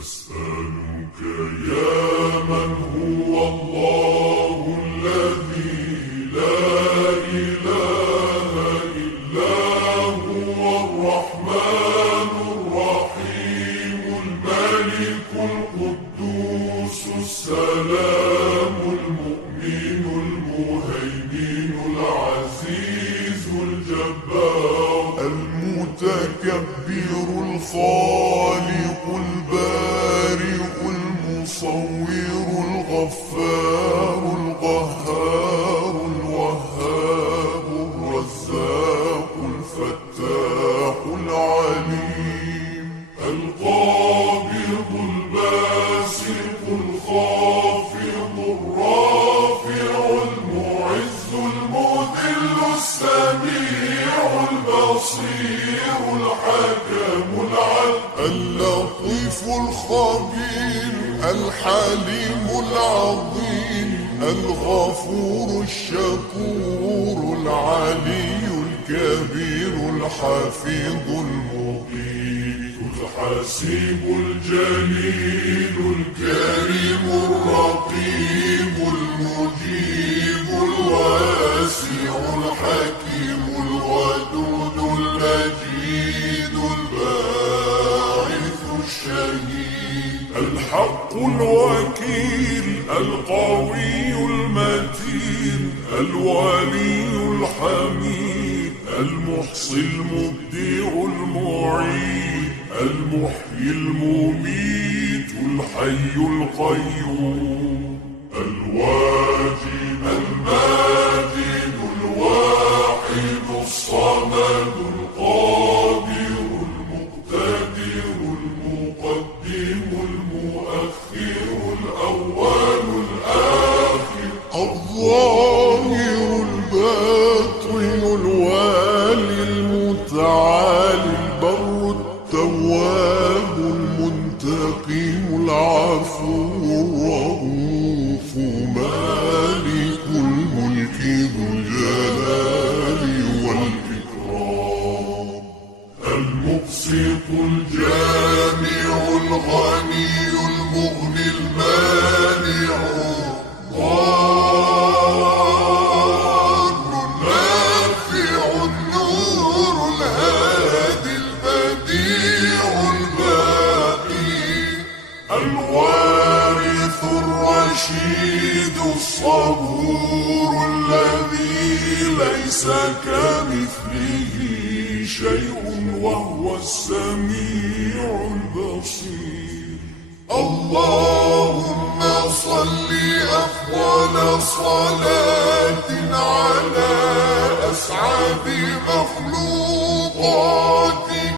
أسألك يا من هو الله الذي لا إله إلا هو الرحمن الرحيم الملك القدوس السلام المؤمن المهيمن العزيز الجبار المتكبر الخالق البارئ المصور الغفار القهار الوهاب الرزاق الفتاح العليم القابض الباسط الخافض الرافع المعز المذل السميع البصير الحكم العدل اللطيف الخبير الحليم العظيم الغفور الشكور العلي الكبير الحفيظ المقيت الحسيب الجليل الكريم الرقيب المجيب الواسع الحكيم الودود المجيد الباعث الشهيد الحق الوكيل القوي المتين الولي الحميد المحصي المبدع المعيد المحيي المميت الحي القيوم الواجد الماجد الواحد الصمد القادر المقتدر المقدم المؤخر الأول الآخر الظاهر الباطن الوالي المتعالي البر التواب المنتقم العفو الرؤوف مالك الملك ذو الجلال والإكرام المقسط الجامع الغني المغني المانع النافع النور الهادي البديع الباقي الوارث الرشيد الصبور الذي ليس كمثله شيء وهو السميع البصير اللهم صل أفضل صلاة على أسعد مخلوقات